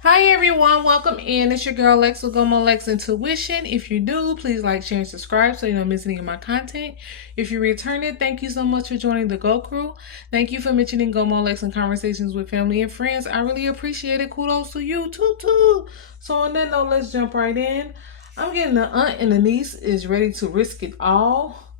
Hi everyone, welcome in. It's your girl Lex with Gomo Lex Intuition. If you do, please like, share, and subscribe so you don't miss any of my content. If you return it, thank you so much for joining the Go Crew. Thank you for mentioning Gomo Lex in conversations with family and friends. I really appreciate it. Kudos to you, too. So on that note, let's jump right in. I'm getting the aunt and the niece is ready to risk it all.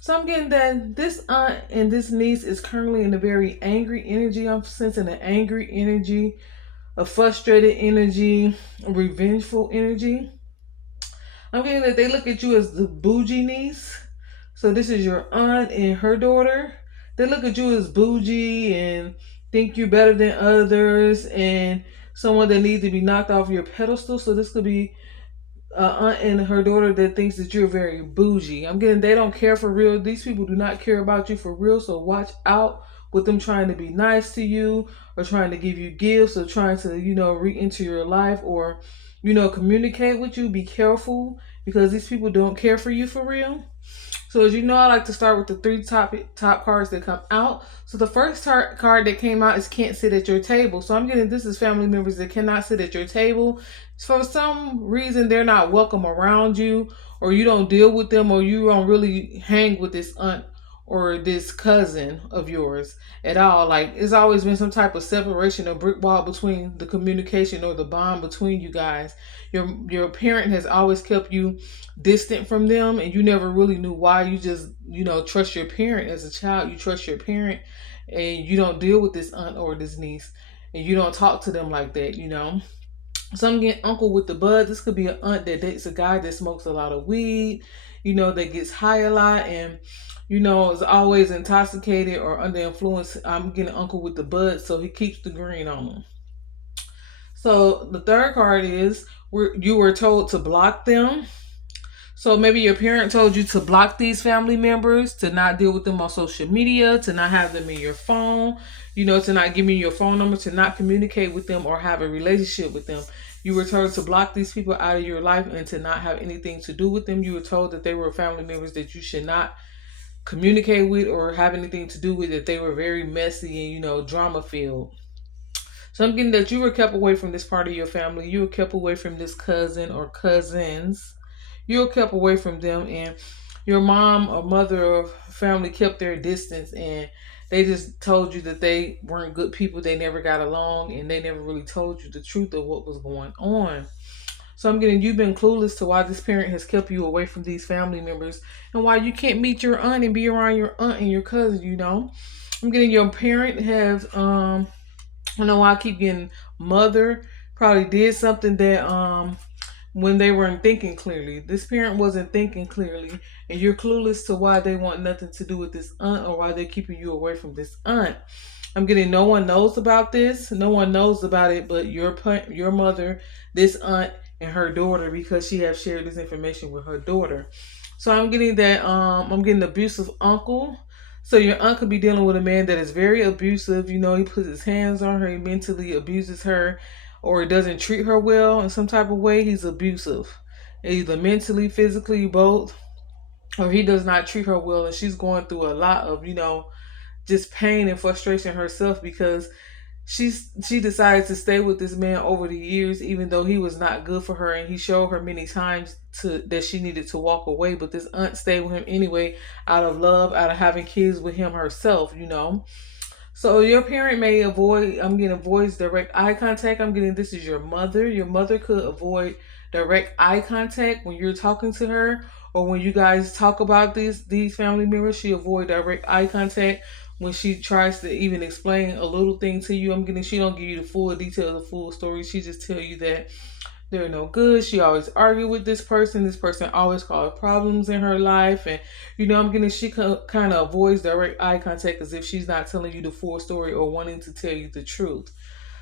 So I'm getting that this aunt and this niece is currently in a very angry energy. I'm sensing an angry energy, a frustrated energy, a revengeful energy. I'm getting that they look at you as the bougie niece. So this is your aunt and her daughter. They look at you as bougie and think you're better than others and someone that needs to be knocked off your pedestal. So this could be aunt and her daughter that thinks that you're very bougie. I'm getting they don't care for real. These people do not care about you for real. So watch out with them trying to be nice to you or trying to give you gifts or trying to, re-enter your life or, communicate with you. Be careful because these people don't care for you for real. So as you know, I like to start with the three top cards that come out. So the first card that came out is can't sit at your table. So I'm getting this is family members that cannot sit at your table. For some reason, they're not welcome around you, or you don't deal with them, or you don't really hang with this aunt or this cousin of yours at all. Like it's always been some type of separation, a brick wall between the communication or the bond between you guys. Your parent has always kept you distant from them and you never really knew why. You just trust your parent. As a child, you trust your parent and you don't deal with this aunt or this niece and you don't talk to them like that. So I'm getting uncle with the bud. This could be an aunt that dates a guy that smokes a lot of weed, that gets high a lot and is always intoxicated or under influence. I'm getting uncle with the bud, so he keeps the green on him. So the third card is where you were told to block them. So maybe your parent told you to block these family members, to not deal with them on social media, to not have them in your phone, to not give me your phone number, to not communicate with them or have a relationship with them. You were told to block these people out of your life and to not have anything to do with them. You were told that they were family members that you should not communicate with or have anything to do with, that they were very messy and, drama filled. So I'm getting that you were kept away from this part of your family. You were kept away from this cousin or cousins. You were kept away from them, and your mom or mother or family kept their distance, and they just told you that they weren't good people. They never got along, and they never really told you the truth of what was going on. So I'm getting you've been clueless to why this parent has kept you away from these family members and why you can't meet your aunt and be around your aunt and your cousin. I'm getting your parent has I don't know why I keep getting mother probably did something that when they weren't thinking clearly. This parent wasn't thinking clearly, and you're clueless to why they want nothing to do with this aunt or why they're keeping you away from this aunt. I'm getting no one knows about this. No one knows about it but your mother, this aunt, and her daughter because she have shared this information with her daughter. So I'm getting that I'm getting abusive uncle. So your aunt could be dealing with a man that is very abusive. He puts his hands on her, he mentally abuses her, or doesn't treat her well in some type of way. He's abusive, either mentally, physically, both, or he does not treat her well, and she's going through a lot of just pain and frustration herself because she decided to stay with this man over the years, even though he was not good for her, and he showed her many times that she needed to walk away. But this aunt stayed with him anyway, out of love, out of having kids with him herself. So your parent may avoid. I'm getting avoids direct eye contact. I'm getting this is your mother. Your mother could avoid direct eye contact when you're talking to her, or when you guys talk about these family members. She avoid direct eye contact when she tries to even explain a little thing to you. I'm getting she don't give you the full detail, the full story. She just tell you that they're no good. She always argue with this person. This person always cause problems in her life, and I'm getting she kind of avoids direct eye contact as if she's not telling you the full story or wanting to tell you the truth.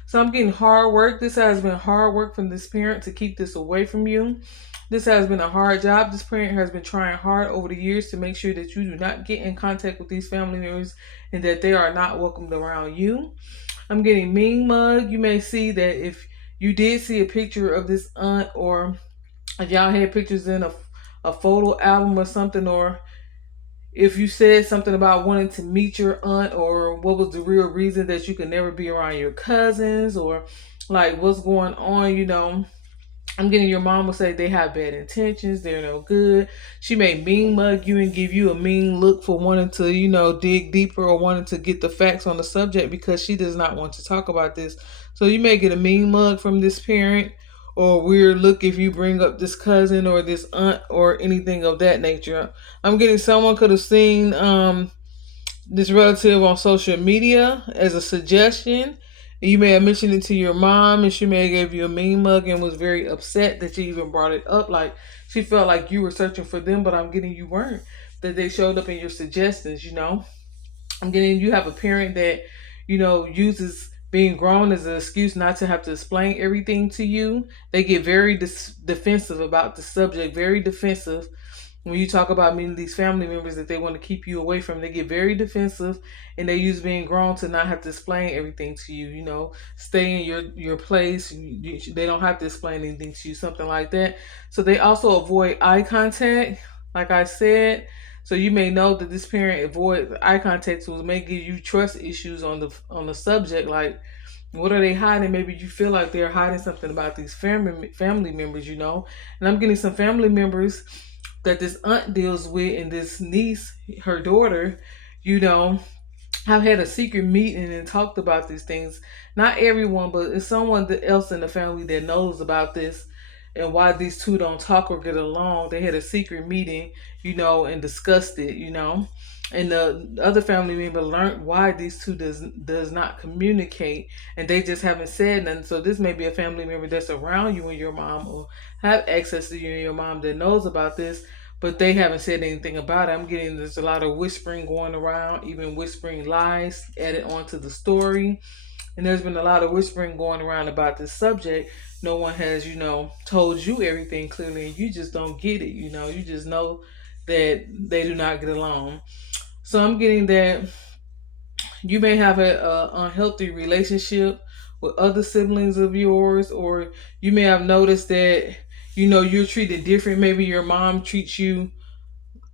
So I'm getting hard work. This has been hard work from this parent to keep this away from you. This has been a hard job. This parent has been trying hard over the years to make sure that you do not get in contact with these family members and that they are not welcomed around you. I'm getting mean mug. You may see that if you did see a picture of this aunt, or if y'all had pictures in a photo album or something, or if you said something about wanting to meet your aunt, or what was the real reason that you could never be around your cousins, or like what's going on, I'm getting your mom will say they have bad intentions, they're no good. She may mean mug you and give you a mean look for wanting to, dig deeper or wanting to get the facts on the subject because she does not want to talk about this. So you may get a mean mug from this parent or a weird look if you bring up this cousin or this aunt or anything of that nature. I'm getting someone could have seen this relative on social media as a suggestion. You may have mentioned it to your mom, and she may have gave you a mean mug and was very upset that you even brought it up. Like she felt like you were searching for them, but I'm getting you weren't. That they showed up in your suggestions. I'm getting you have a parent that uses being grown as an excuse not to have to explain everything to you. They get very defensive about the subject, very defensive when you talk about meeting these family members that they want to keep you away from. They get very defensive and they use being grown to not have to explain everything to you. Stay in your place. They don't have to explain anything to you, something like that. So they also avoid eye contact, like I said. So you may know that this parent avoid eye contact will may give you trust issues on the subject. Like, what are they hiding? Maybe you feel like they're hiding something about these family members. And I'm getting some family members that this aunt deals with and this niece, her daughter, you know, have had a secret meeting and talked about these things. Not everyone, but it's someone else in the family that knows about this and why these two don't talk or get along. They had a secret meeting, and discussed it. And the other family member learned why these two does not communicate, and they just haven't said nothing. So this may be a family member that's around you and your mom, or have access to you and your mom that knows about this, but they haven't said anything about it. I'm getting there's a lot of whispering going around, even whispering lies added onto the story. And there's been a lot of whispering going around about this subject. No one has, told you everything clearly, and you just don't get it. You just know that they do not get along. So I'm getting that you may have a unhealthy relationship with other siblings of yours, or you may have noticed that you're treated different. Maybe your mom treats you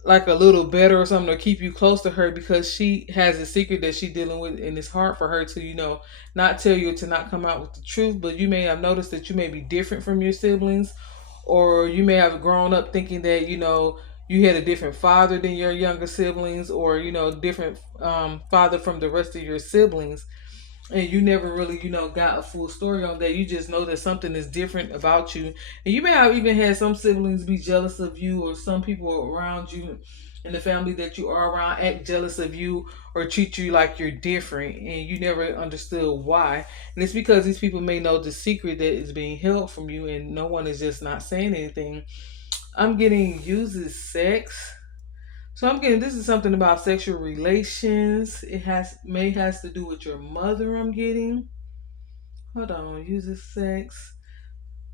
like a little better or something, to keep you close to her because she has a secret that she's dealing with, and it's hard for her to not tell you, to not come out with the truth. But you may have noticed that you may be different from your siblings, or you may have grown up thinking that you had a different father than your younger siblings, or different father from the rest of your siblings, and you never really got a full story on that. You just know that something is different about you. And you may have even had some siblings be jealous of you, or some people around you in the family that you are around act jealous of you or treat you like you're different, and you never understood why. And it's because these people may know the secret that is being held from you, and no one is just not saying anything. I'm getting uses sex. So I'm getting this is something about sexual relations. It has to do with your mother. I'm getting. Hold on, uses sex.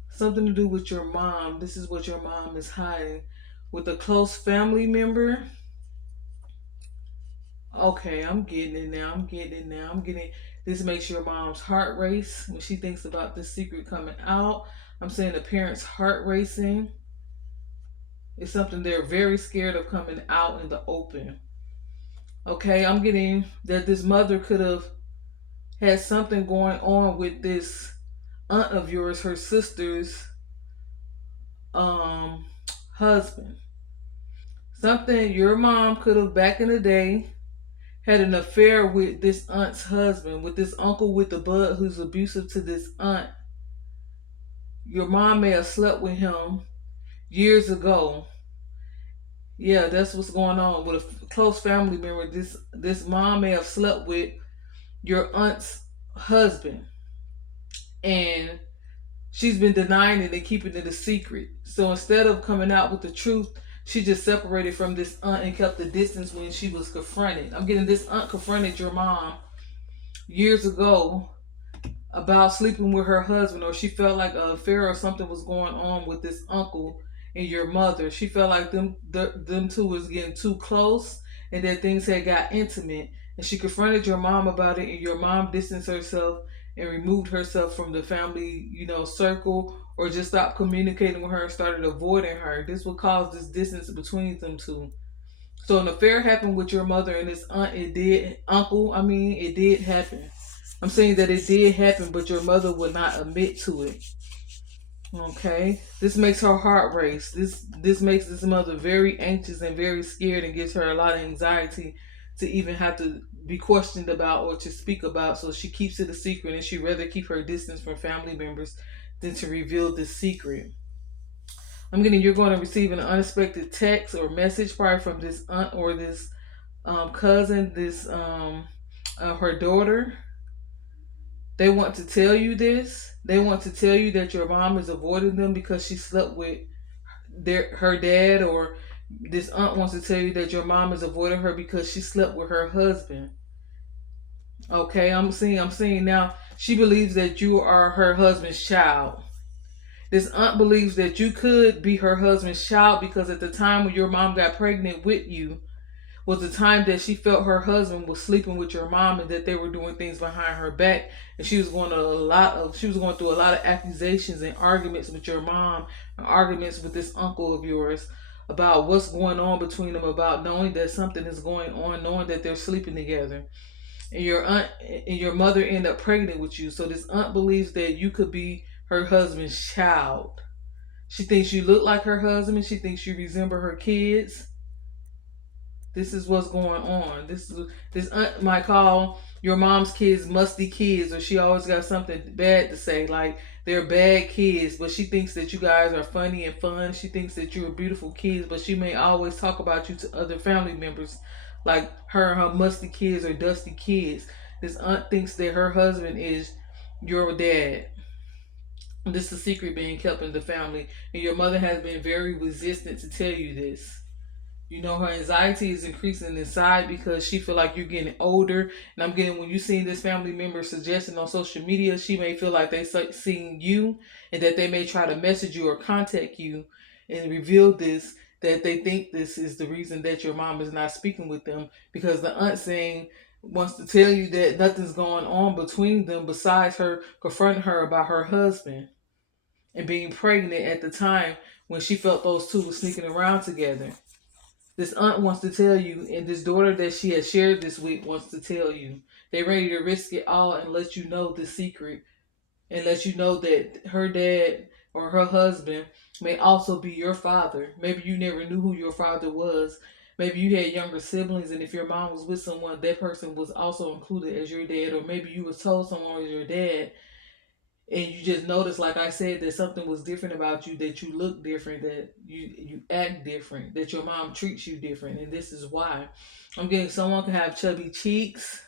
Something to do with your mom. This is what your mom is hiding. With a close family member. Okay, I'm getting it now. I'm getting this makes your mom's heart race when she thinks about this secret coming out. I'm saying the parent's heart racing. It's something they're very scared of coming out in the open. Okay, I'm getting that this mother could have had something going on with this aunt of yours, her sister's um husband. Something your mom could have back in the day had an affair with this aunt's husband, with this uncle with the bud who's abusive to this aunt. Your mom may have slept with him years ago. Yeah, that's what's going on with a close family member. This mom may have slept with your aunt's husband, and she's been denying it and keeping it a secret. So instead of coming out with the truth, she just separated from this aunt and kept the distance when she was confronted. I'm getting this aunt confronted your mom years ago about sleeping with her husband, or she felt like an affair or something was going on with this uncle and your mother. She felt like them two was getting too close, and that things had got intimate. And she confronted your mom about it, and your mom distanced herself and removed herself from the family, circle, or just stopped communicating with her and started avoiding her. This would cause this distance between them two. So an affair happened with your mother and this aunt. It did, uncle. I mean, it did happen. I'm saying that it did happen, but your mother would not admit to it. Okay, this makes her heart race. This makes this mother very anxious and very scared, and gives her a lot of anxiety to even have to be questioned about or to speak about. So she keeps it a secret, and she'd rather keep her distance from family members than to reveal this secret. I'm getting you're going to receive an unexpected text or message probably from this aunt or this cousin, this her daughter. They want to tell you this. They want to tell you that your mom is avoiding them because she slept with her dad, or this aunt wants to tell you that your mom is avoiding her because she slept with her husband. Okay, I'm seeing now she believes that you are her husband's child. This aunt believes that you could be her husband's child because at the time when your mom got pregnant with you was the time that she felt her husband was sleeping with your mom and that they were doing things behind her back, and she was going through a lot of accusations and arguments with your mom and arguments with this uncle of yours about what's going on between them, about knowing that something is going on, knowing that they're sleeping together. And your aunt and your mother end up pregnant with you. So this aunt believes that you could be her husband's child. She thinks you look like her husband. She thinks you resemble her kids. This is what's going on. This aunt might call your mom's kids musty kids, or she always got something bad to say, like they're bad kids. But she thinks that you guys are funny and fun. She thinks that you're beautiful kids, but she may always talk about you to other family members, like her musty kids or dusty kids. This aunt thinks that her husband is your dad. This is a secret being kept in the family, and your mother has been very resistant to tell you this. You know, her anxiety is increasing inside because she feel like you're getting older. And I'm getting when you see this family member suggesting on social media, she may feel like they seeing you and that they may try to message you or contact you and reveal this, that they think this is the reason that your mom is not speaking with them, because the aunt saying wants to tell you that nothing's going on between them besides her confronting her about her husband and being pregnant at the time when she felt those two were sneaking around together. This aunt wants to tell you, and this daughter that she has shared this week wants to tell you. They're ready to risk it all and let you know the secret, and let you know that her dad or her husband may also be your father. Maybe you never knew who your father was. Maybe you had younger siblings, and if your mom was with someone, that person was also included as your dad, or maybe you was told someone was your dad, and you just noticed, like I said, that something was different about you, that you look different, that you act different, that your mom treats you different, and this is why. I'm getting someone can have chubby cheeks,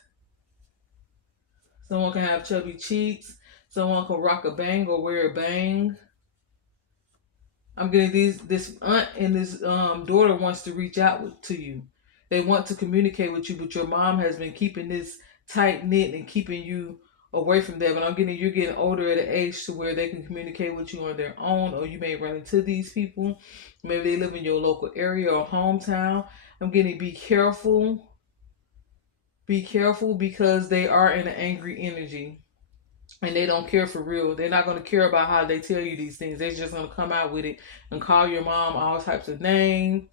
someone can have chubby cheeks, someone can rock a bang or wear a bang. I'm getting these this aunt and this daughter wants to reach out to you. They want to communicate with you, but your mom has been keeping this tight knit and keeping you away from that. But I'm getting you're getting older at an age to where they can communicate with you on their own, or you may run into these people. Maybe they live in your local area or hometown. I'm getting be careful. Be careful because they are in an angry energy and they don't care for real. They're not going to care about how they tell you these things. They're just going to come out with it and call your mom all types of names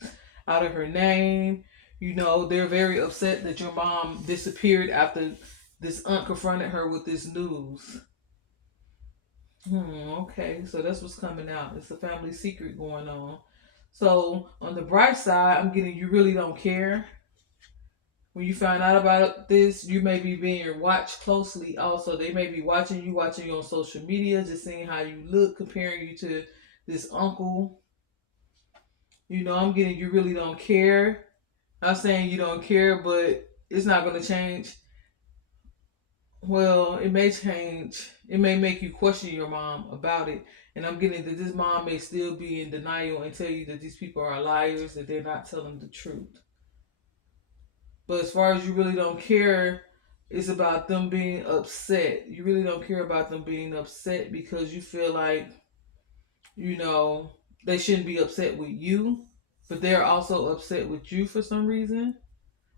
out of her name. You know, they're very upset that your mom disappeared after this aunt confronted her with this news. Okay, so that's what's coming out. It's a family secret going on. So on the bright side, I'm getting you really don't care. When you find out about this, you may be being watched closely. Also, they may be watching you on social media, just seeing how you look, comparing you to this uncle. You know, I'm getting you really don't care. Not saying you don't care, but it's not going to change. Well, it may change. It may make you question your mom about it. And I'm getting that this mom may still be in denial and tell you that these people are liars, that they're not telling the truth. But as far as you really don't care, it's about them being upset. You really don't care about them being upset because you feel like, you know, they shouldn't be upset with you, but they're also upset with you for some reason.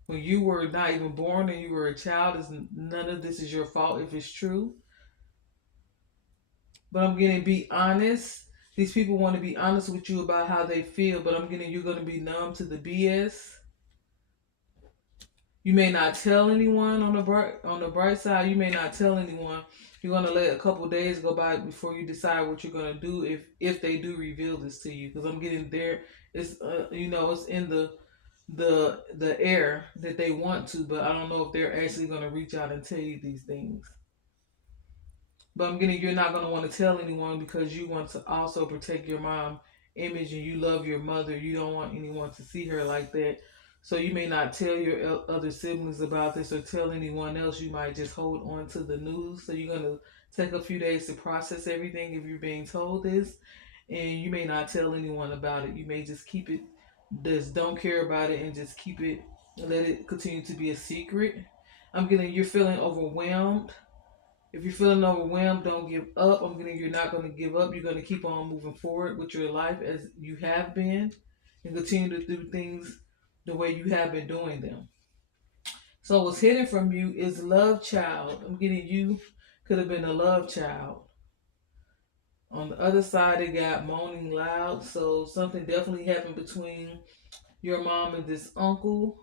When you were not even born and you were a child, is none of this is your fault if it's true. But I'm getting be honest. These people want to be honest with you about how they feel, but I'm getting you're going to be numb to the BS. You may not tell anyone on the bright side. You may not tell anyone. You're gonna let a couple days go by before you decide what you're gonna do if they do reveal this to you. Because I'm getting there. It's it's in the air that they want to, but I don't know if they're actually gonna reach out and tell you these things. But I'm getting you're not going to want to tell anyone because you want to also protect your mom image and you love your mother. You don't want anyone to see her like that. So you may not tell your other siblings about this or tell anyone else. You might just hold on to the news. So you're going to take a few days to process everything if you're being told this. And you may not tell anyone about it. You may just keep it, just don't care about it and just keep it, let it continue to be a secret. I'm getting you're feeling overwhelmed. If you're feeling overwhelmed, don't give up. I'm getting you're not going to give up. You're going to keep on moving forward with your life as you have been and continue to do things the way you have been doing them. So what's hidden from you is love child. I'm getting you could have been a love child. On the other side, it got moaning loud. So something definitely happened between your mom and this uncle.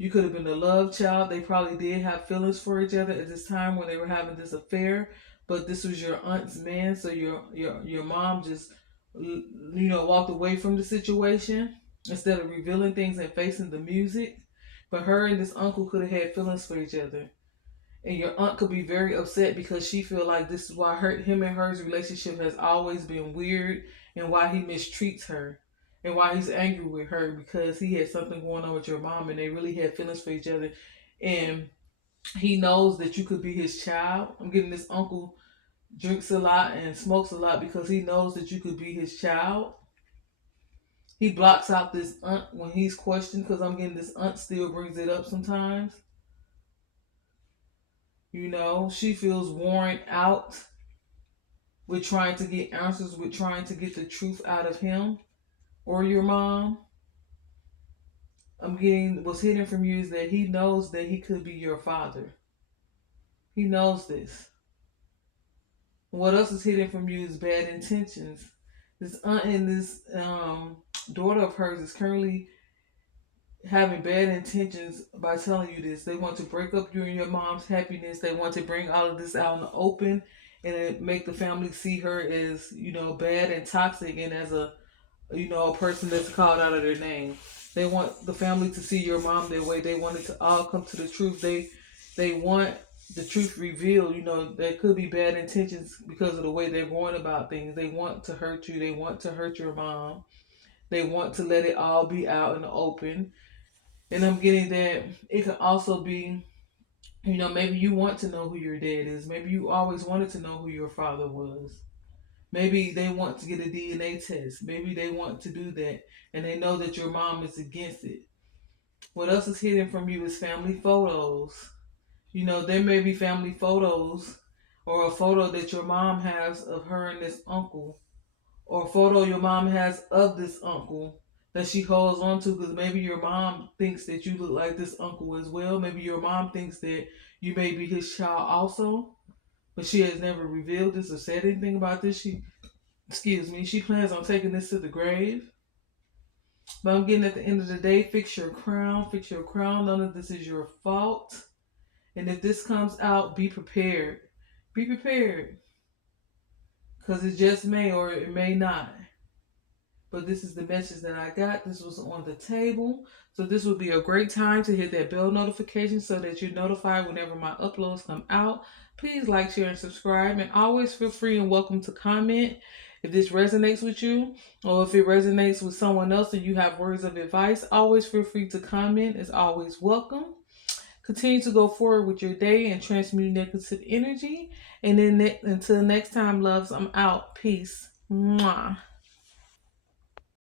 You could have been a love child. They probably did have feelings for each other at this time when they were having this affair. But this was your aunt's man, so your mom just walked away from the situation instead of revealing things and facing the music. But her and this uncle could have had feelings for each other, and your aunt could be very upset because she feel like this is why him and her's relationship has always been weird, and why he mistreats her, and why he's angry with her because he had something going on with your mom, and they really had feelings for each other, and he knows that you could be his child. I'm getting this uncle drinks a lot and smokes a lot because he knows that you could be his child. He blocks out this aunt when he's questioned because I'm getting this aunt still brings it up sometimes. She feels worn out with trying to get answers, with trying to get the truth out of him or your mom. I'm getting what's hidden from you is that he knows that he could be your father. He knows this. What else is hidden from you is bad intentions. This aunt and this daughter of hers is currently having bad intentions by telling you this. They want to break up you and your mom's happiness. They want to bring all of this out in the open and make the family see her as, bad and toxic and as a person that's called out of their name. They want the family to see your mom their way. They want it to all come to the truth. They want the truth revealed. There could be bad intentions because of the way they're going about things. They want to hurt you. They want to hurt your mom. They want to let it all be out in the open. And I'm getting that it could also be, maybe you want to know who your dad is. Maybe you always wanted to know who your father was. Maybe they want to get a DNA test. Maybe they want to do that. And they know that your mom is against it. What else is hidden from you is family photos. There may be family photos or a photo that your mom has of her and this uncle, or a photo your mom has of this uncle that she holds on to because maybe your mom thinks that you look like this uncle as well. Maybe your mom thinks that you may be his child also, but she has never revealed this or said anything about this. She plans on taking this to the grave. But I'm getting at the end of the day, fix your crown. None of this is your fault. And if this comes out, be prepared. Be prepared. Because it just may or it may not. But this is the message that I got. This was on the table. So this would be a great time to hit that bell notification so that you're notified whenever my uploads come out. Please like, share, and subscribe. And always feel free and welcome to comment if this resonates with you, or if it resonates with someone else and you have words of advice. Always feel free to comment. It's always welcome. Continue to go forward with your day and transmute negative energy. And then until next time, loves, I'm out. Peace. Mwah.